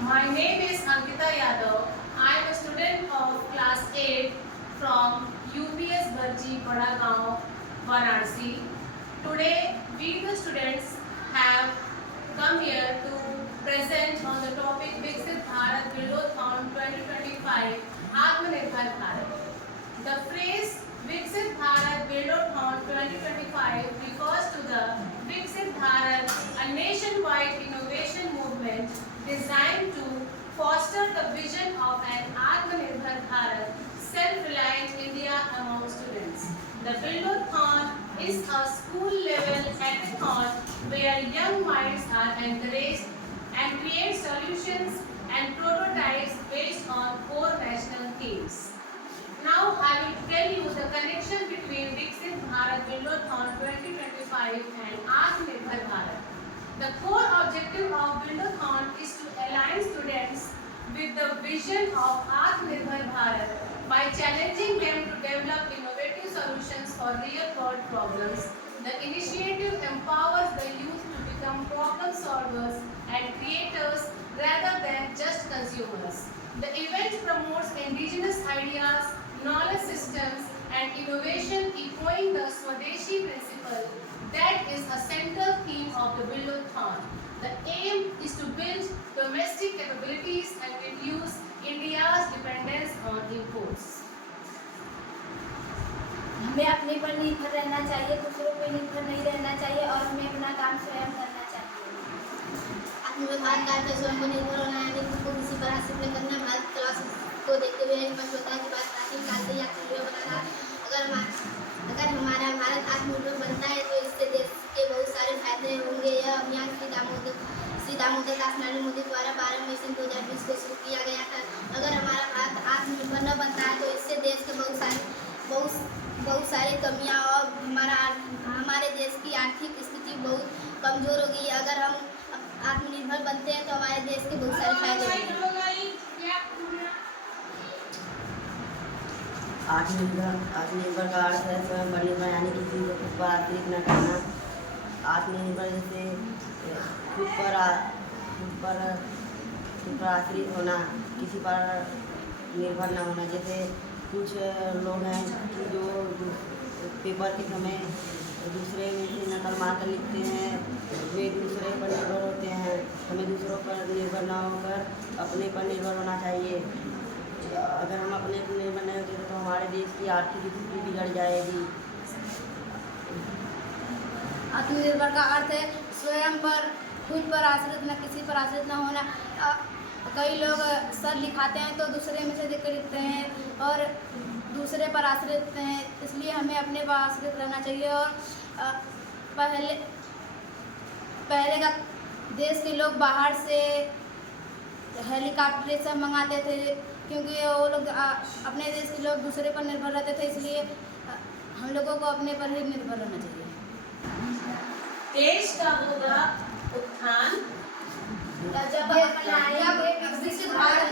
My name is Ankita Yadav. I am a student of class 8 from UPS Barji Badagaon, Varanasi. Today, we the students have come here to present on the topic Viksit Bharat Buildathon 2025 Atmanirbhar Bharat. The phrase Viksit Bharat Buildathon 2025 refers to the Viksit Bharat, a nationwide innovation movement designed to foster the vision of an Atmanirbhar Bharat, self-reliant India among students. The Buildathon is a school-level hackathon where young minds are encouraged and create solutions and prototypes based on core national themes. Now I will tell you the connection between Viksit Bharat Buildathon 2025 and Atmanirbhar Bharat. The core objective of Buildathon is to align students with the vision of Atmanirbhar Bharat by challenging them to develop innovative solutions for real-world problems. The initiative empowers the youth to become problem solvers and creators rather than just consumers. The event promotes indigenous ideas, knowledge systems, and innovation, echoing the Swadeshi principle that is a central theme of the Buildathon. The aim is to build domestic capabilities and reduce India's dependence on imports. हमें अपने पर निर्भर रहना चाहिए, दूसरों पर निर्भर नहीं रहना चाहिए और हमें अपना काम स्वयं करना चाहिए। आत्मनिर्भर भारत का स्वयं को निर्भर होना है, खुद को किसी पर आश्रित नहीं करना। भारत क्लास को देखते हुए स्पष्ट होता है कि बात प्राचीन काल से ही आत्मनिर्भर बना रहा। अगर हमारा भारत आत्मनिर्भर बनता है तो इससे देश के बहुत सारे फायदे होंगे। यह अभियान श्री दामोदर दास मोदी द्वारा 12 मई 2020 को शुरू किया गया था। अगर हमारा भारत आत्मनिर्भर न बनता है तो इससे देश के बहुत सारे कमियां और हमारे देश की आर्थिक स्थिति बहुत कमज़ोर होगी। अगर हम आत्मनिर्भर बनते हैं तो हमारे देश के बहुत सारे फायदे होंगे। आत्मनिर्भर का अर्थ है स्वयं पर निर्भर, यानी किसी को खुद पर आश्रित न करना। आत्मनिर्भर जैसे खुद पर आश्रित होना, किसी पर निर्भर न होना। जैसे कुछ लोग हैं कि जो पेपर के समय दूसरे में से नकल मार कर लिखते हैं, वे दूसरे पर निर्भर होते हैं। हमें दूसरों पर निर्भर न होकर अपने पर निर्भर होना चाहिए। अगर हम अपने पर निर्भर नहीं होते तो हमारे देश की आर्थिक स्थिति बिगड़ जाएगी। आत्मनिर्भर का अर्थ है स्वयं पर, खुद पर आश्रित न किसी पर आश्रित न होना। कई लोग सर लिखाते हैं तो दूसरे में से देख कर लिखते हैं और दूसरे पर आश्रित हैं, इसलिए हमें अपने पर आश्रित रहना चाहिए। और पहले का देश के लोग बाहर से हेलीकॉप्टर सब मंगाते थे, क्योंकि वो लोग अपने देश के लोग दूसरे पर निर्भर रहते थे, इसलिए हम लोगों को अपने पर ही निर्भर रहना चाहिए। देश का होगा उत्थान जब विकसित भारत